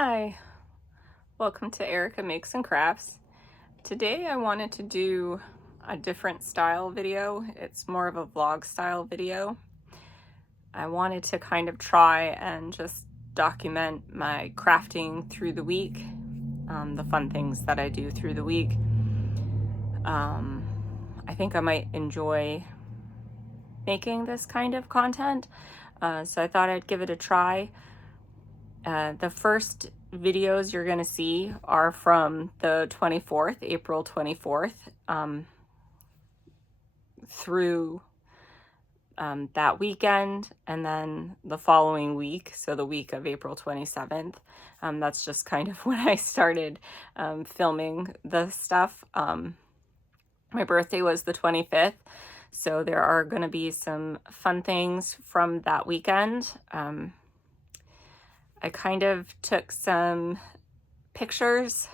Hi, welcome to Erica Makes and Crafts. Today I wanted to do a different style video. It's more of a vlog style video. I wanted to kind of try and just document my crafting through the week, the fun things that I do through the week. I think I might enjoy making this kind of content, so I thought I'd give it a try. The first videos you're going to see are from the 24th, April 24th, through that weekend, and then the following week, so the week of April 27th. That's just kind of when I started filming the stuff. My birthday was the 25th, so there are going to be some fun things from that weekend. I kind of took some pictures,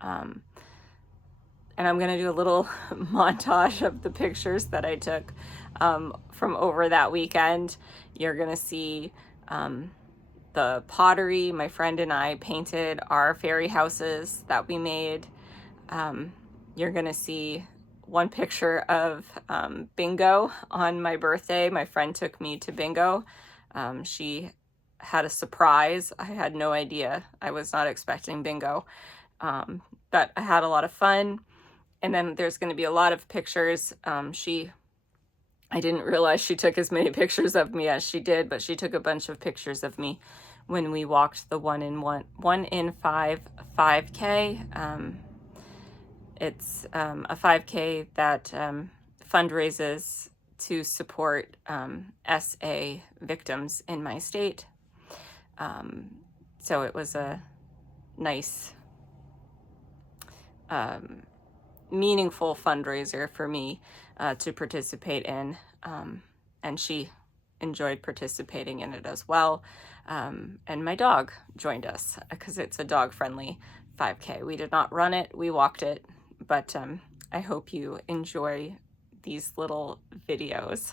and I'm going to do a little montage of the pictures that I took from over that weekend. You're going to see the pottery. My friend and I painted our fairy houses that we made. You're going to see one picture of bingo on my birthday. My friend took me to bingo. She had a surprise. I had no idea. I was not expecting bingo, but I had a lot of fun. And then there's going to be a lot of pictures. I didn't realize she took as many pictures of me as she did, but she took a bunch of pictures of me when we walked the 1 in 5 5K. It's a 5K that fundraises to support SA victims in my state. So it was a nice, meaningful fundraiser for me to participate in, and she enjoyed participating in it as well. And my dog joined us because it's a dog-friendly 5K. We did not run it, we walked it, but I hope you enjoy these little videos.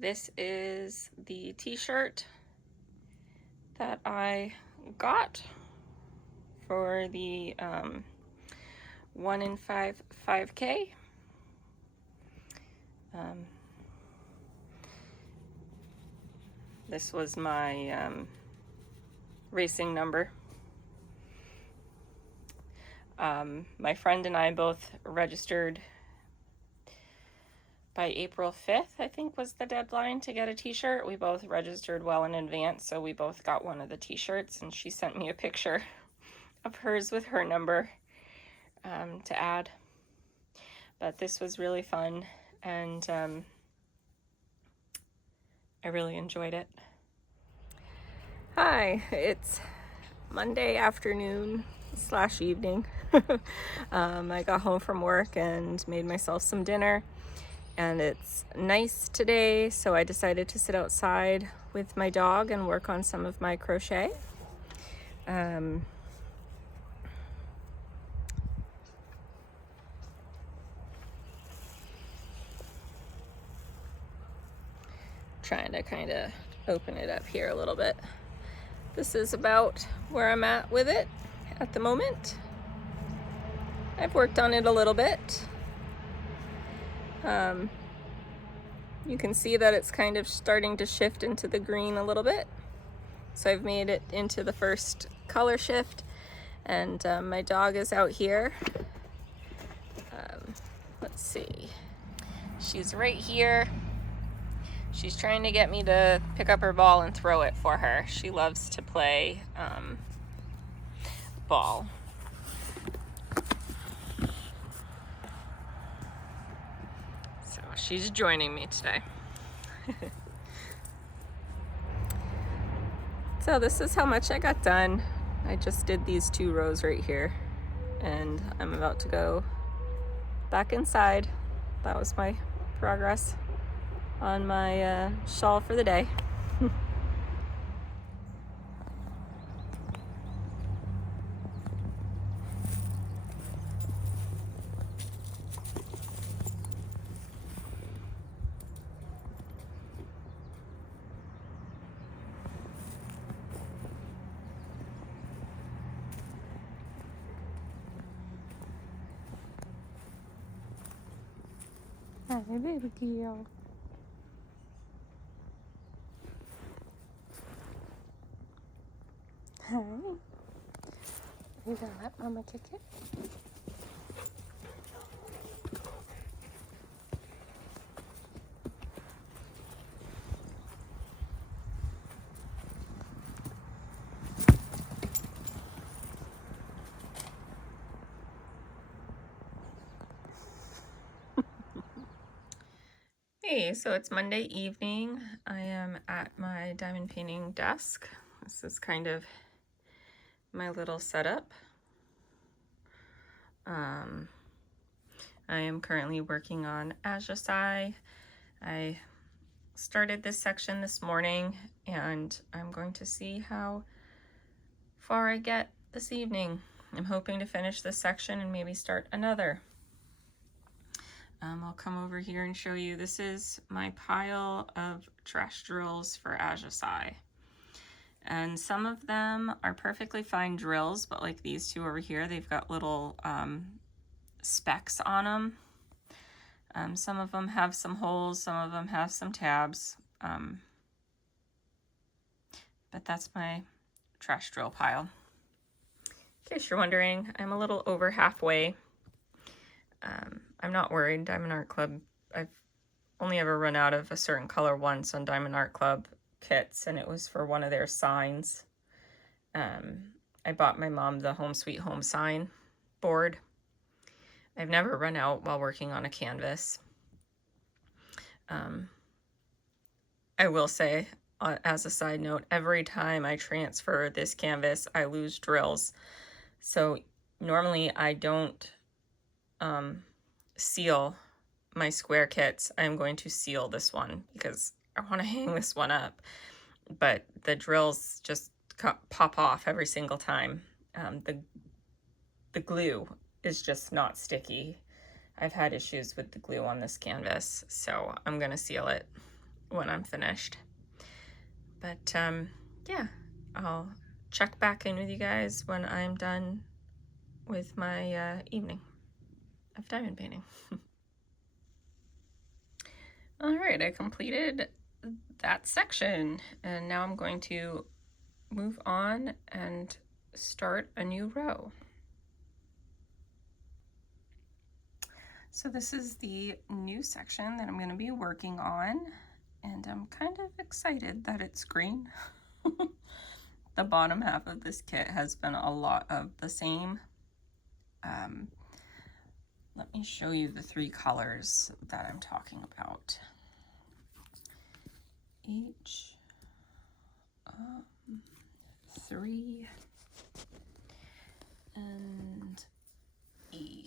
This is the t-shirt that I got for the 1 in 5 5K. This was my racing number. My friend and I both registered by April 5th, I think, was the deadline to get a t-shirt. We both registered well in advance, so we both got one of the t-shirts, and she sent me a picture of hers with her number to add. But this was really fun, and I really enjoyed it. Hi, it's Monday afternoon / evening. I got home from work and made myself some dinner. and it's nice today, so I decided to sit outside with my dog and work on some of my crochet. Trying to kind of open it up here a little bit. This is about where I'm at with it at the moment. I've worked on it a little bit. You can see that it's kind of starting to shift into the green a little bit. So I've made it into the first color shift, and my dog is out here. Let's see. She's right here. She's trying to get me to pick up her ball and throw it for her. She loves to play ball. So she's joining me today. So this is how much I got done. I just did these 2 rows right here, and I'm about to go back inside. That was my progress on my shawl for the day. Hi, baby girl. Hi. You gonna let Mama kick it? Hey, so it's Monday evening. I am at my diamond painting desk. This is kind of my little setup. I am currently working on Ajaccio. I started this section this morning, and I'm going to see how far I get this evening. I'm hoping to finish this section and maybe start another. I'll come over here and show you. This is my pile of trash drills for Ajaccio. And some of them are perfectly fine drills, but like these 2 over here, they've got little specks on them. Some of them have some holes, some of them have some tabs. But that's my trash drill pile. In case you're wondering, I'm a little over halfway. I'm not worried. Diamond Art Club, I've only ever run out of a certain color once on Diamond Art Club kits, and it was for one of their signs. I bought my mom the Home Sweet Home sign board. I've never run out while working on a canvas. I will say, as a side note, every time I transfer this canvas, I lose drills. So normally I don't seal my square kits. I'm going to seal this one because I want to hang this one up. But the drills just pop off every single time. The glue is just not sticky. I've had issues with the glue on this canvas, so I'm gonna seal it when I'm finished. But yeah, I'll check back in with you guys when I'm done with my evening of diamond painting. All right, I completed that section, and now I'm going to move on and start a new row. So this is the new section that I'm going to be working on, and I'm kind of excited that it's green. The bottom half of this kit has been a lot of the same. Let me show you the 3 colors that I'm talking about. H, 3, and E.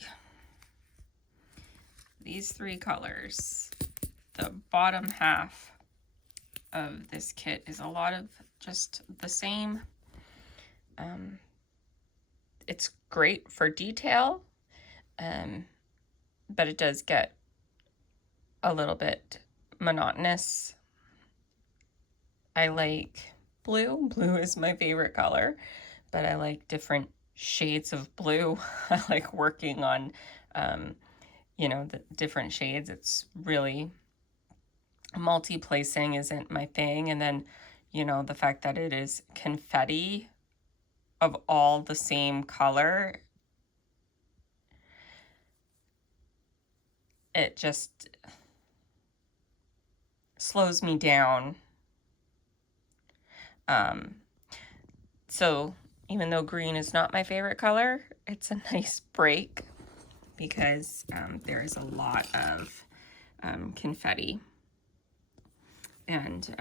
These 3 colors the bottom half of this kit is a lot of just the same. It's great for detail, but it does get a little bit monotonous. I like blue. Blue is my favorite color, but I like different shades of blue. I like working on, you know, the different shades. It's really, multi-placing isn't my thing. And then, you know, the fact that it is confetti of all the same color, it just slows me down. So even though green is not my favorite color, it's a nice break because there is a lot of confetti. And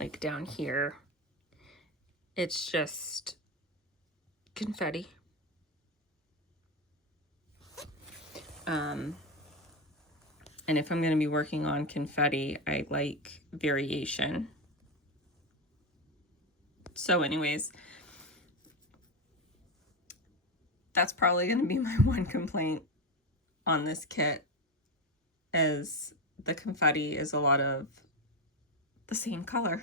like down here, it's just confetti. And if I'm going to be working on confetti, I like variation. So anyways, that's probably going to be my one complaint on this kit, is the confetti is a lot of the same color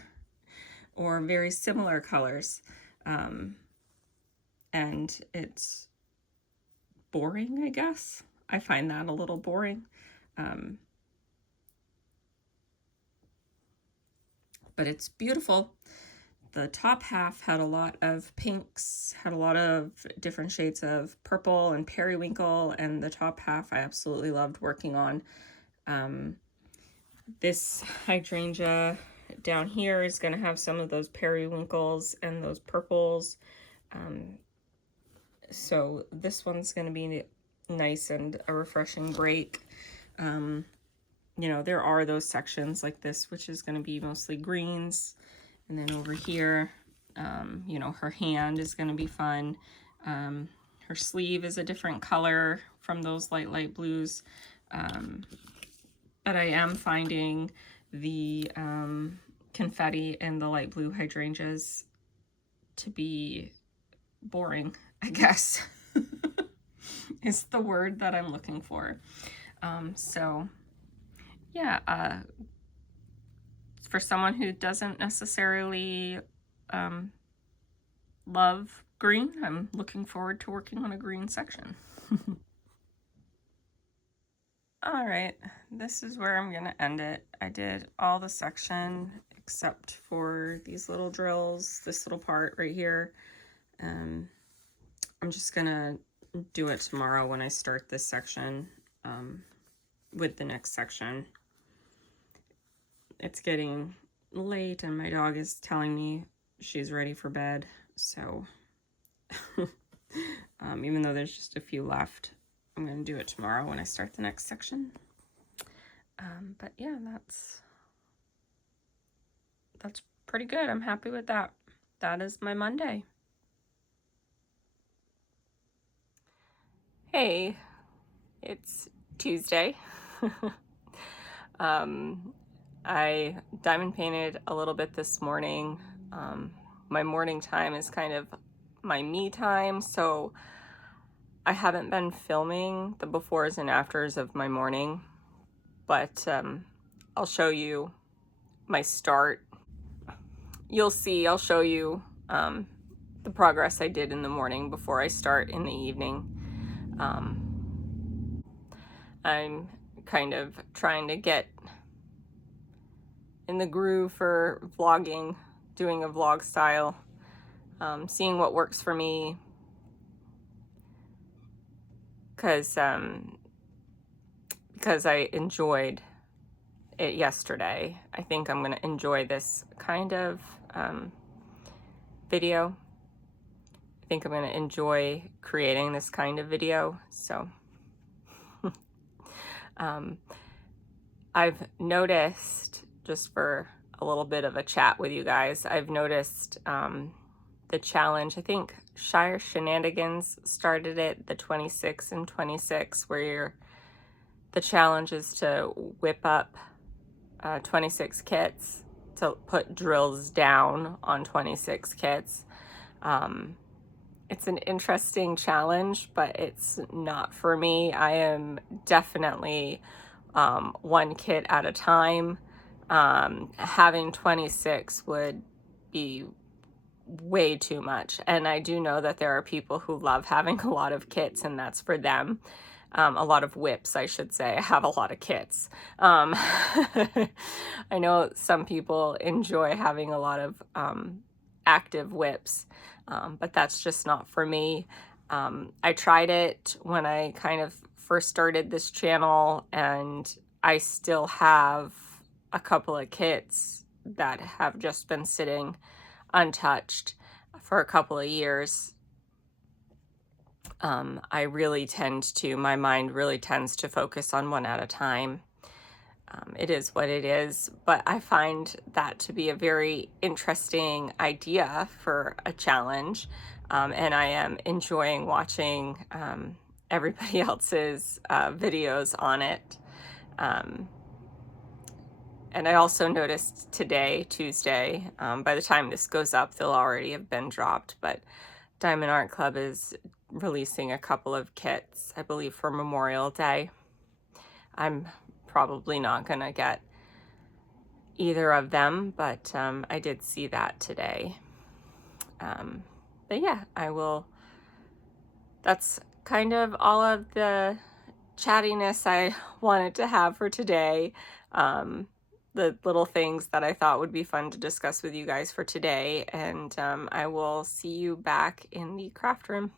or very similar colors. And it's boring, I guess. I find that a little boring. But it's beautiful. The top half had a lot of pinks, had a lot of different shades of purple and periwinkle, and the top half I absolutely loved working on. This hydrangea down here is going to have some of those periwinkles and those purples. So this one's going to be nice and a refreshing break. You know, there are those sections like this, which is going to be mostly greens. And then over here, you know, her hand is going to be fun. Her sleeve is a different color from those light blues. But I am finding the confetti and the light blue hydrangeas to be boring, I guess, is the word that I'm looking for. So yeah, for someone who doesn't necessarily love green, I'm looking forward to working on a green section. All right, this is where I'm gonna end it. I did all the section except for these little drills, this little part right here. I'm just gonna do it tomorrow when I start this section with the next section. It's getting late and my dog is telling me she's ready for bed, so even though there's just a few left, I'm going to do it tomorrow when I start the next section. But yeah, that's pretty good. I'm happy with that. That is my Monday. Hey, it's Tuesday. I diamond painted a little bit this morning. My morning time is kind of my me time, so I haven't been filming the befores and afters of my morning, but I'll show you my start. You'll see, I'll show you the progress I did in the morning before I start in the evening. I'm kind of trying to get in the groove for vlogging, doing a vlog style, seeing what works for me, because I enjoyed it yesterday. I think I'm gonna enjoy this kind of video. I think I'm gonna enjoy creating this kind of video, so I've noticed, just for a little bit of a chat with you guys, I've noticed the challenge. I think Shire Shenanigans started it, the 26 and 26, where the challenge is to whip up 26 kits, to put drills down on 26 kits. It's an interesting challenge, but it's not for me. I am definitely one kit at a time. Having 26 would be way too much. And I do know that there are people who love having a lot of kits, and that's for them. A lot of whips, I should say. I have a lot of kits. I know some people enjoy having a lot of active whips, but that's just not for me. I tried it when I kind of first started this channel, and I still have a couple of kits that have just been sitting untouched for a couple of years. I really tend to, my mind really tends to focus on one at a time. It is what it is, but I find that to be a very interesting idea for a challenge, and I am enjoying watching everybody else's videos on it. And I also noticed today, Tuesday, by the time this goes up, they'll already have been dropped, but Diamond Art Club is releasing a couple of kits, I believe, for Memorial Day. I'm probably not going to get either of them, but I did see that today. But yeah, I will, that's kind of all of the chattiness I wanted to have for today. The little things that I thought would be fun to discuss with you guys for today, and I will see you back in the craft room.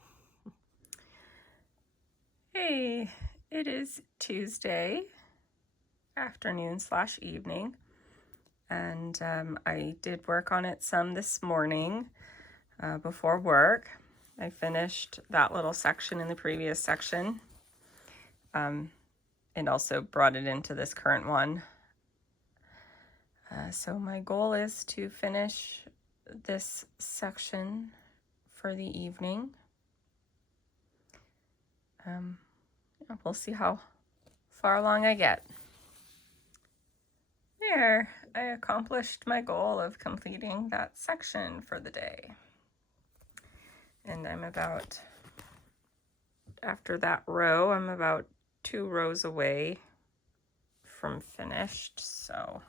Hey, it is Tuesday afternoon / evening, and I did work on it some this morning before work. I finished that little section in the previous section, and also brought it into this current one. So my goal is to finish this section for the evening. We'll see how far along I get. There, I accomplished my goal of completing that section for the day. And I'm about, after that row, I'm about 2 rows away from finished, so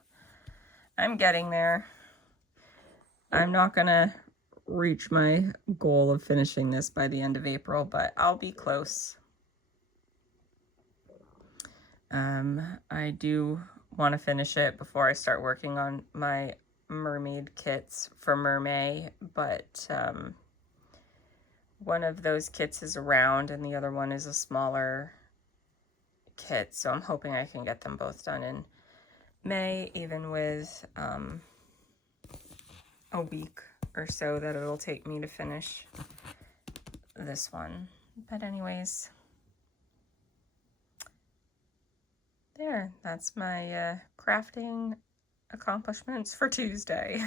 I'm getting there. I'm not gonna reach my goal of finishing this by the end of April, but I'll be close. I do want to finish it before I start working on my mermaid kits for Mermay, but one of those kits is a round and the other one is a smaller kit, so I'm hoping I can get them both done in May, even with a week or so that it'll take me to finish this one. But anyways, there, that's my crafting accomplishments for Tuesday.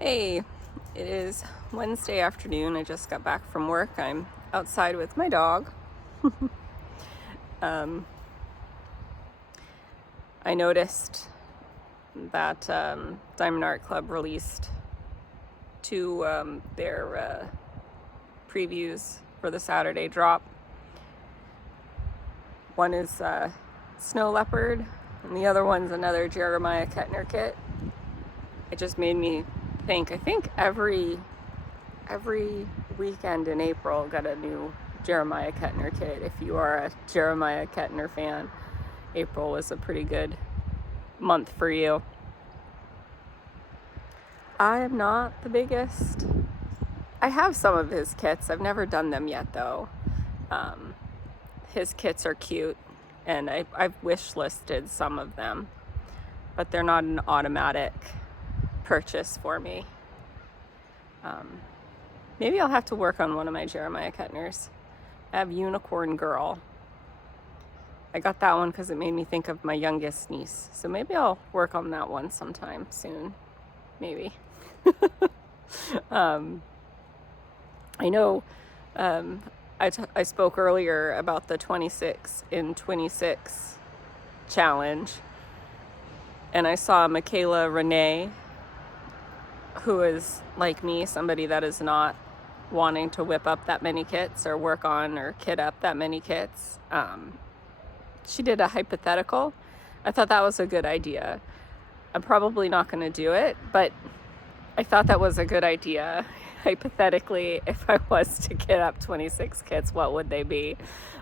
Hey, it is Wednesday afternoon. I just got back from work. I'm outside with my dog. I noticed that Diamond Art Club released 2 their previews for the Saturday drop. One is Snow Leopard, and the other one's another Jeremiah Kettner kit. It just made me think, I think every weekend in April got a new Jeremiah Kettner kit. If you are a Jeremiah Kettner fan, April was a pretty good month for you. I am not the biggest. I have some of his kits. I've never done them yet, though. His kits are cute, and I've wish listed some of them, but they're not an automatic purchase for me. Maybe I'll have to work on one of my Jeremiah Kettners. I have Unicorn Girl. I got that one because it made me think of my youngest niece, so maybe I'll work on that one sometime soon. Maybe. I know I I spoke earlier about the 26 in 26 challenge, and I saw Michaela Renee, who is like me, somebody that is not wanting to whip up that many kits or work on or kit up that many kits. She did a hypothetical. I thought that was a good idea. I'm probably not going to do it, but I thought that was a good idea. Hypothetically, if I was to kit up 26 kits, what would they be?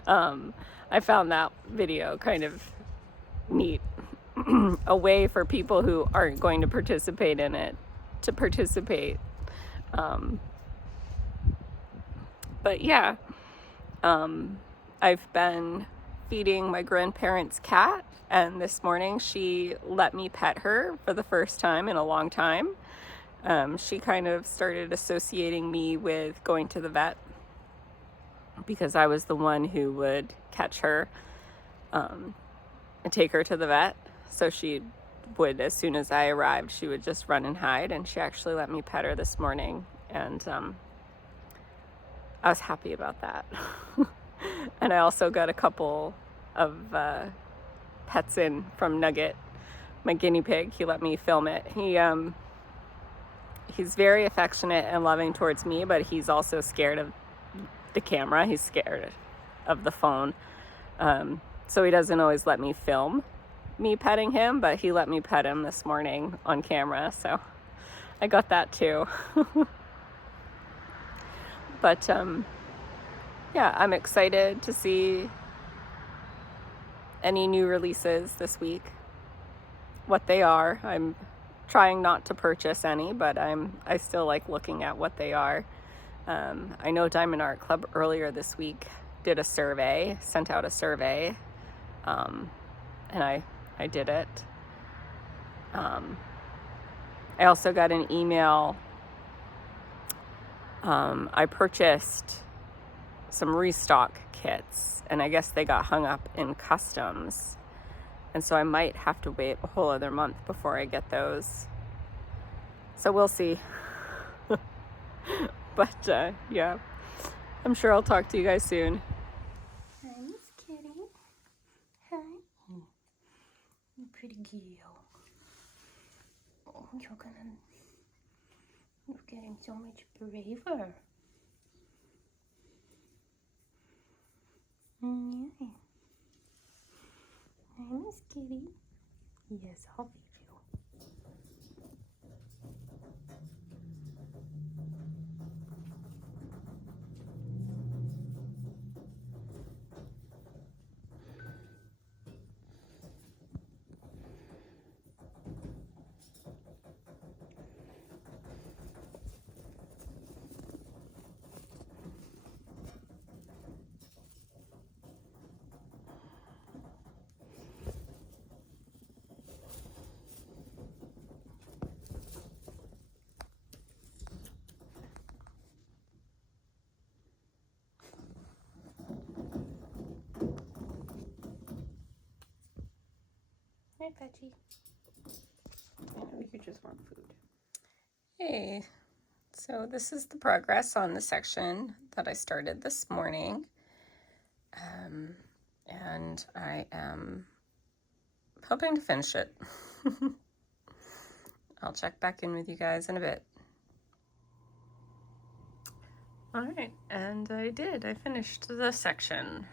I found that video kind of neat. A way for people who aren't going to participate in it to participate. But yeah, I've been feeding my grandparents' cat, and this morning she let me pet her for the first time in a long time. She kind of started associating me with going to the vet because I was the one who would catch her and take her to the vet. So she would, as soon as I arrived, she would just run and hide, and she actually let me pet her this morning, and I was happy about that. And I also got a couple of pets in from Nugget, my guinea pig. He let me film it. He's very affectionate and loving towards me, but he's also scared of the camera. He's scared of the phone. So he doesn't always let me film me petting him, but he let me pet him this morning on camera. So I got that too. But yeah, I'm excited to see any new releases this week, what they are. I'm trying not to purchase any, but I still like looking at what they are. I know Diamond Art Club earlier this week did a survey, sent out a survey, and I did it. I also got an email. I purchased some restock kits, and I guess they got hung up in customs, and so I might have to wait a whole other month before I get those. So we'll see. But yeah, I'm sure I'll talk to you guys soon. Hi, Miss Kitty. Hi. You pretty girl. Oh, you're getting so much braver. Yeah. Hi, Miss Kitty. Yes, I'll leave you. Hi, Veggie. I know you just want food. Hey, so this is the progress on the section that I started this morning. And I am hoping to finish it. I'll check back in with you guys in a bit. All right, and I did. I finished the section.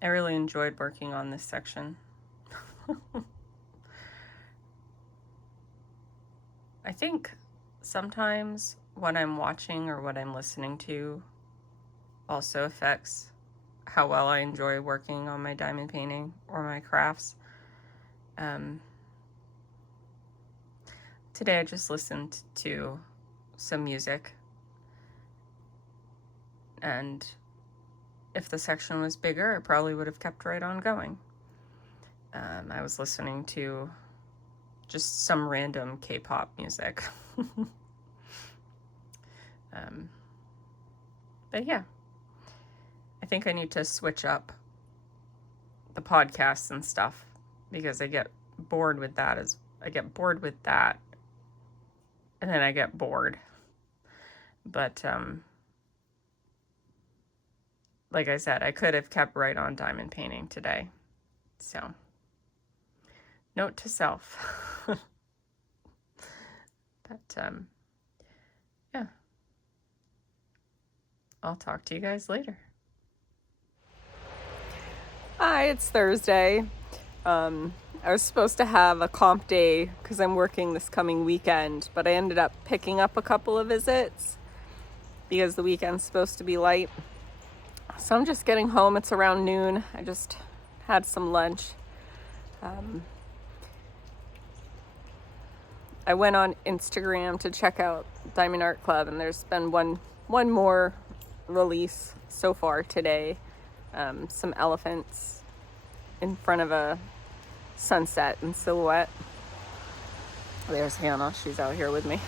I really enjoyed working on this section. I think sometimes what I'm watching or what I'm listening to also affects how well I enjoy working on my diamond painting or my crafts. Today I just listened to some music, and if the section was bigger, I probably would have kept right on going. I was listening to just some random K-pop music. But yeah, I think I need to switch up the podcasts and stuff because I get bored with that. And then I get bored. But like I said, I could have kept right on diamond painting today. So, note to self. But, yeah. I'll talk to you guys later. Hi, it's Thursday. I was supposed to have a comp day because I'm working this coming weekend, but I ended up picking up a couple of visits because the weekend's supposed to be light. So I'm just getting home. It's around noon. I just had some lunch. I went on Instagram to check out Diamond Art Club, and there's been one more release so far today. Some elephants in front of a sunset in silhouette. There's Hannah. She's out here with me.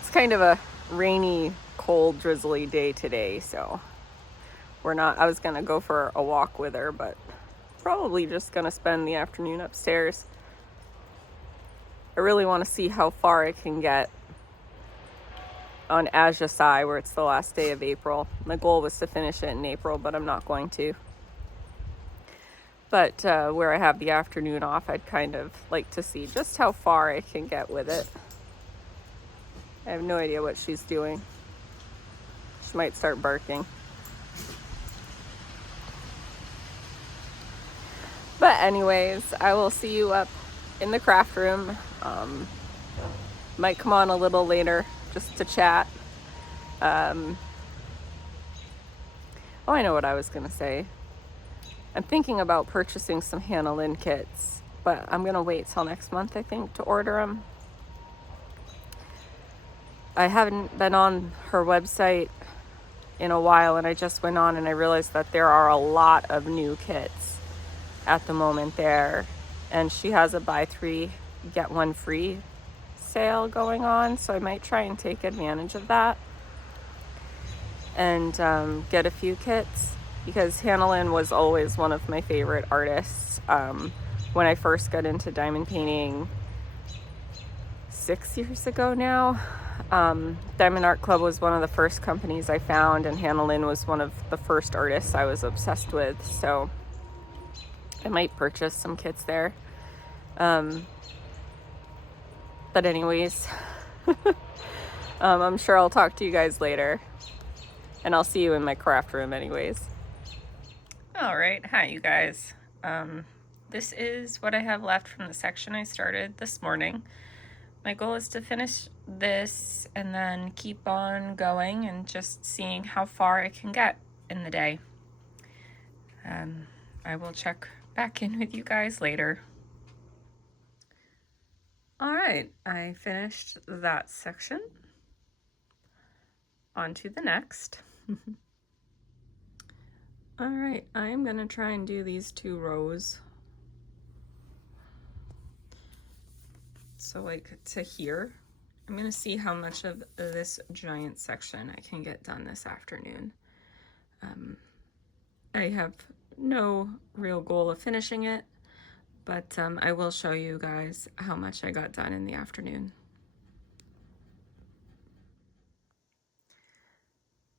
It's kind of a rainy, cold, drizzly day today, so I was gonna go for a walk with her, but probably just gonna spend the afternoon upstairs. I really want to see how far I can get on Ajasai, where it's the last day of April. My goal was to finish it in April, but I'm not going to. But where I have the afternoon off, I'd kind of like to see just how far I can get with it. I have no idea what she's doing. She might start barking. But anyways, I will see you up in the craft room. Might come on a little later just to chat. Oh, I know what I was gonna say. I'm thinking about purchasing some Hannah Lynn kits, but I'm gonna wait till next month, I think, to order them. I haven't been on her website in a while, and I just went on and I realized that there are a lot of new kits at the moment there, and she has a buy 3 get 1 free sale going on, so I might try and take advantage of that and get a few kits, because Hannah Lynn was always one of my favorite artists. When I first got into diamond painting 6 years ago now, Diamond Art Club was one of the first companies I found, and Hannah Lynn was one of the first artists I was obsessed with, so I might purchase some kits there. But anyways, I'm sure I'll talk to you guys later, and I'll see you in my craft room anyways. All right, hi you guys. This is what I have left from the section I started this morning. My goal is to finish this and then keep on going and just seeing how far I can get in the day. I will check back in with you guys later. All right, I finished that section. On to the next. All right, I'm gonna try and do these 2 rows. So like to here, I'm gonna see how much of this giant section I can get done this afternoon. I have no real goal of finishing it, but I will show you guys how much I got done in the afternoon.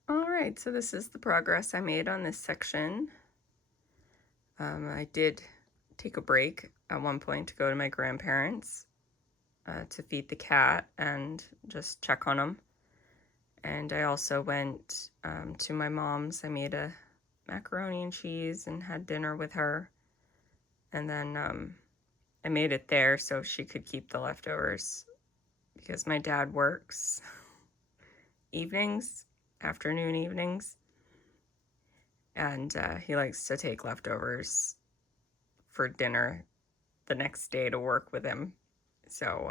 All right, so this is the progress I made on this section. I did take a break at one point to go to my grandparents to feed the cat and just check on them. And I also went to my mom's. I made a macaroni and cheese and had dinner with her. And then I made it there so she could keep the leftovers, because my dad works afternoon evenings, and he likes to take leftovers for dinner the next day to work with him. So,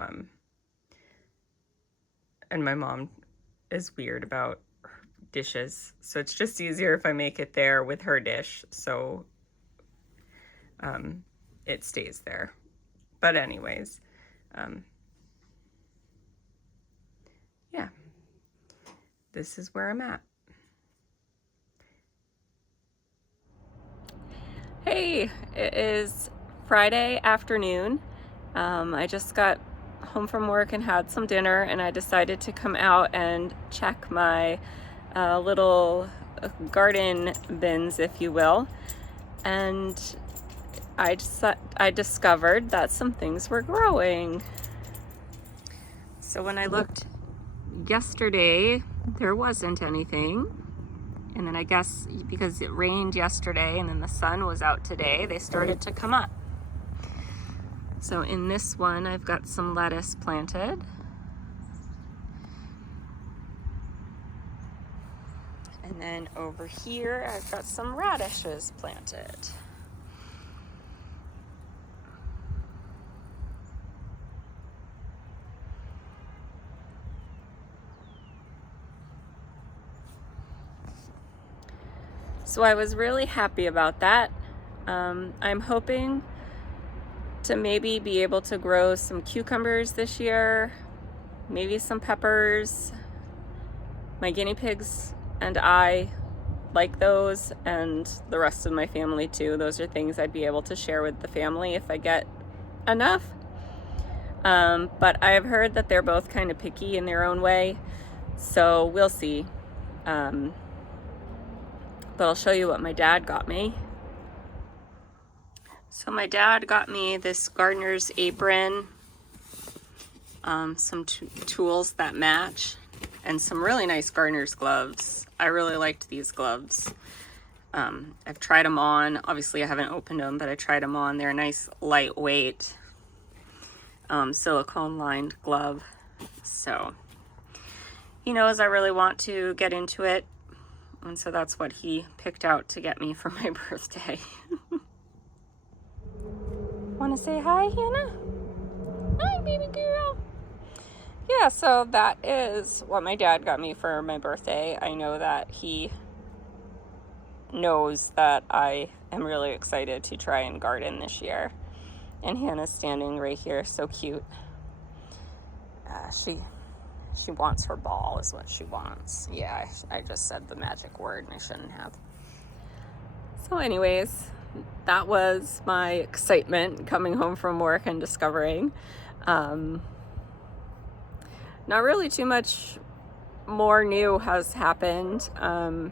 and my mom is weird about dishes, so it's just easier if I make it there with her dish, so it stays there. But anyways, yeah, this is where I'm at. Hey, it is Friday afternoon. I just got home from work and had some dinner, and I decided to come out and check my little garden bins, if you will, and I discovered that some things were growing. So when I looked yesterday, there wasn't anything. And then I guess because it rained yesterday and then the sun was out today, they started to come up. So in this one, I've got some lettuce planted. And then over here, I've got some radishes planted. So I was really happy about that. I'm hoping to maybe be able to grow some cucumbers this year, maybe some peppers. My guinea pigs and I like those, and the rest of my family too. Those are things I'd be able to share with the family if I get enough. But I've heard that they're both kind of picky in their own way, so we'll see. But I'll show you what my dad got me. So my dad got me this gardener's apron, some tools that match, and some really nice gardener's gloves. I really liked these gloves. I've tried them on. Obviously I haven't opened them, but I tried them on. They're a nice lightweight silicone lined glove. So he knows I really want to get into it. And so that's what he picked out to get me for my birthday. Want to say hi, Hannah? Hi, baby girl. Yeah, so that is what my dad got me for my birthday. I know that he knows that I am really excited to try and garden this year. And Hannah's standing right here, so cute. She wants her ball is what she wants. Yeah, I just said the magic word and I shouldn't have. So anyways, that was my excitement coming home from work and discovering. Not really too much more new has happened. I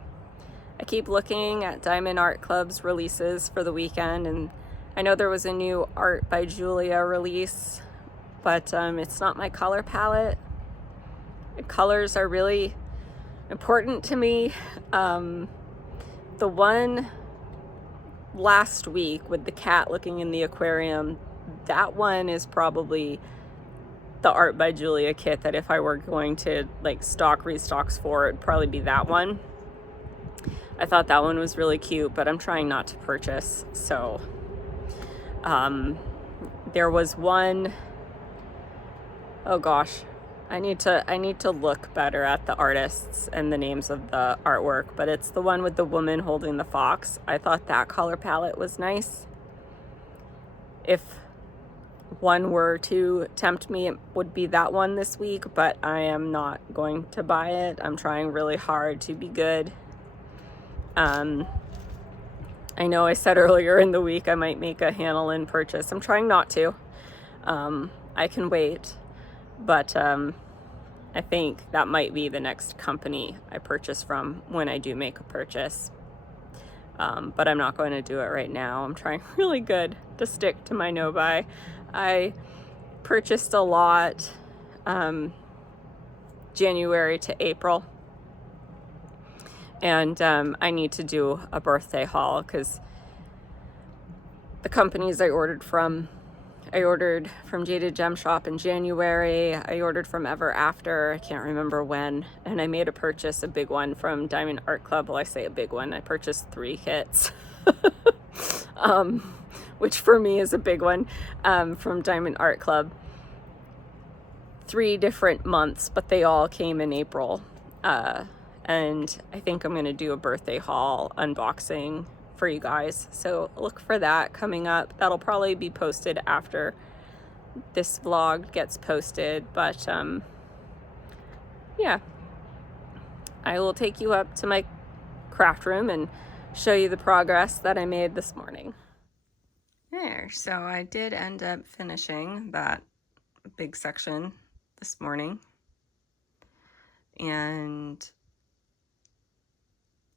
keep looking at Diamond Art Club's releases for the weekend, and I know there was a new Art by Julia release, but it's not my color palette. Colors are really important to me. The one last week with the cat looking in the aquarium, that one is probably the Art by Julia kit that if I were going to like stock restocks for, it'd probably be that one. I thought that one was really cute, but I'm trying not to purchase. So there was one, oh gosh, I need to look better at the artists and the names of the artwork, but it's the one with the woman holding the fox. I thought that color palette was nice. If one were to tempt me, it would be that one this week, but I am not going to buy it. I'm trying really hard to be good. I know I said earlier in the week I might make a Hannah Lynn purchase. I'm trying not to. I can wait. But I think that might be the next company I purchase from when I do make a purchase. But I'm not going to do it right now. I'm trying really good to stick to my no-buy. I purchased a lot January to April. And I need to do a birthday haul because the companies I ordered from Jaded Gem Shop in January. I ordered from Ever After. I can't remember when. And I made a purchase, a big one from Diamond Art Club. Well, I say a big one. I purchased 3 kits, which for me is a big one, from Diamond Art Club. 3 different months, but they all came in April. And I think I'm going to do a birthday haul unboxing for you guys, so look for that coming up. That'll probably be posted after this vlog gets posted, but yeah, I will take you up to my craft room and show you the progress that I made this morning. There, so I did end up finishing that big section this morning, and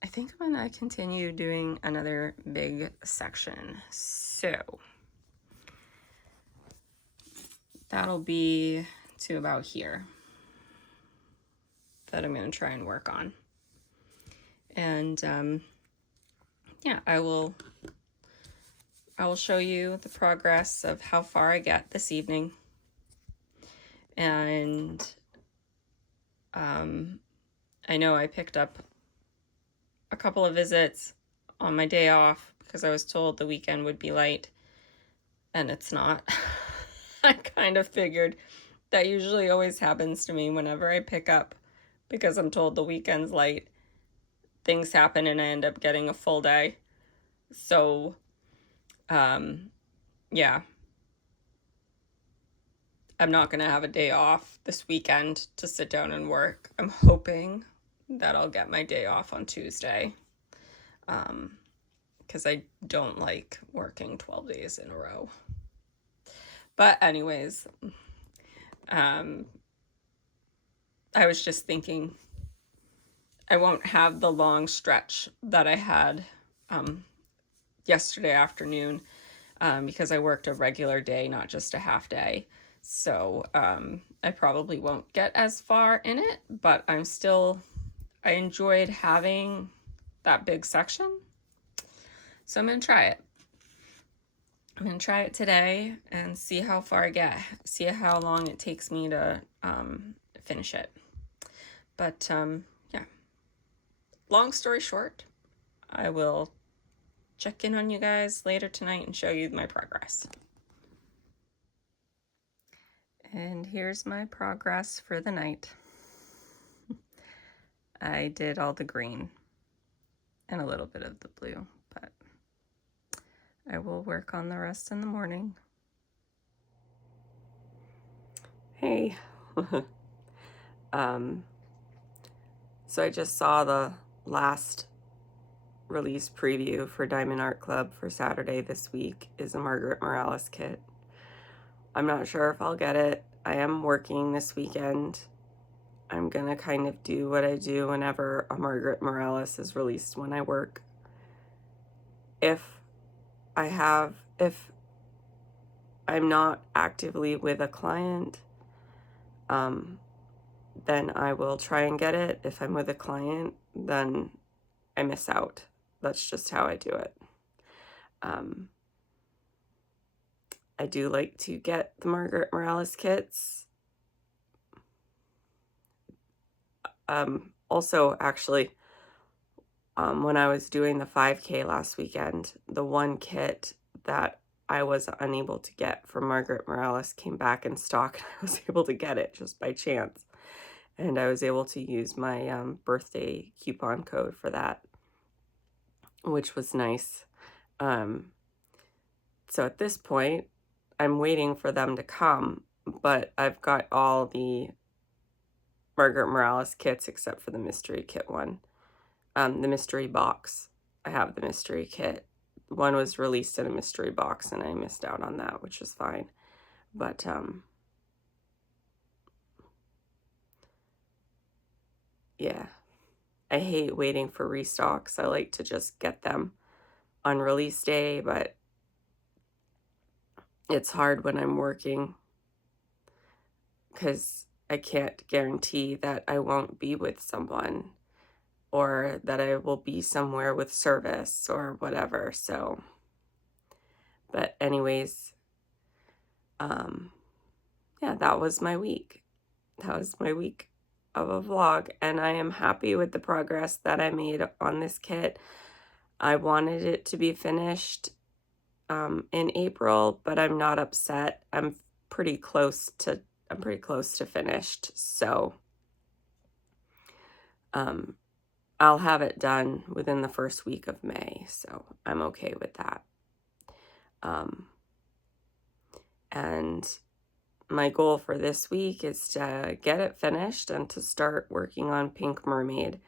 I think I'm gonna continue doing another big section. So that'll be to about here that I'm gonna try and work on. And yeah, I will show you the progress of how far I get this evening. And I know I picked up a couple of visits on my day off because I was told the weekend would be light, and it's not. I kind of figured that usually always happens to me whenever I pick up because I'm told the weekend's light. Things happen and I end up getting a full day. So, yeah. I'm not going to have a day off this weekend to sit down and work. I'm hoping that I'll get my day off on Tuesday. Because I don't like working 12 days in a row. But anyways, I was just thinking I won't have the long stretch that I had yesterday afternoon because I worked a regular day, not just a half day. So I probably won't get as far in it, but I enjoyed having that big section. So I'm going to try it. I'm going to try it today and see how far I get, see how long it takes me to finish it. But yeah, long story short, I will check in on you guys later tonight and show you my progress. And here's my progress for the night. I did all the green and a little bit of the blue, but I will work on the rest in the morning. Hey. So I just saw the last release preview for Diamond Art Club for Saturday this week is a Margaret Morales kit. I'm not sure if I'll get it. I am working this weekend. I'm gonna kind of do what I do whenever a Margaret Morales is released when I work. If I'm not actively with a client, then I will try and get it. If I'm with a client, then I miss out. That's just how I do it. I do like to get the Margaret Morales kits. Also, actually, when I was doing the 5K last weekend, the one kit that I was unable to get from Margaret Morales came back in stock, and I was able to get it just by chance. And I was able to use my birthday coupon code for that, which was nice. So at this point, I'm waiting for them to come, but I've got all the Margaret Morales kits except for the mystery kit one. The mystery box. I have the mystery kit. One was released in a mystery box and I missed out on that, which is fine. But yeah, I hate waiting for restocks. I like to just get them on release day, but it's hard when I'm working because I can't guarantee that I won't be with someone or that I will be somewhere with service or whatever. So, but anyways, yeah, that was my week. That was my week of a vlog, and I am happy with the progress that I made on this kit. I wanted it to be finished in April, but I'm not upset. I'm pretty close to finished. So I'll have it done within the first week of May, so I'm okay with that. And my goal for this week is to get it finished and to start working on Pink Mermaid.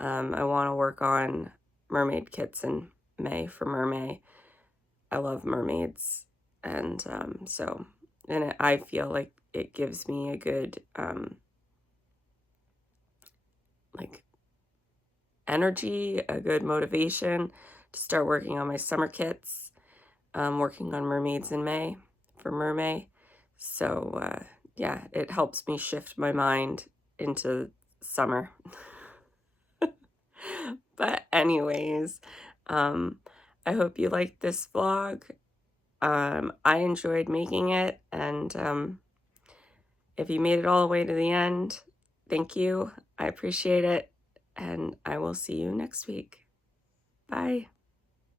I want to work on mermaid kits in May for Mermaid. I love mermaids, and I feel like it gives me a good energy, a good motivation to start working on my summer kits. Working on Mermaids in May for Mermay. So yeah, it helps me shift my mind into summer. But anyways, I hope you liked this vlog. I enjoyed making it, and if you made it all the way to the end, thank you. I appreciate it, and I will see you next week. Bye.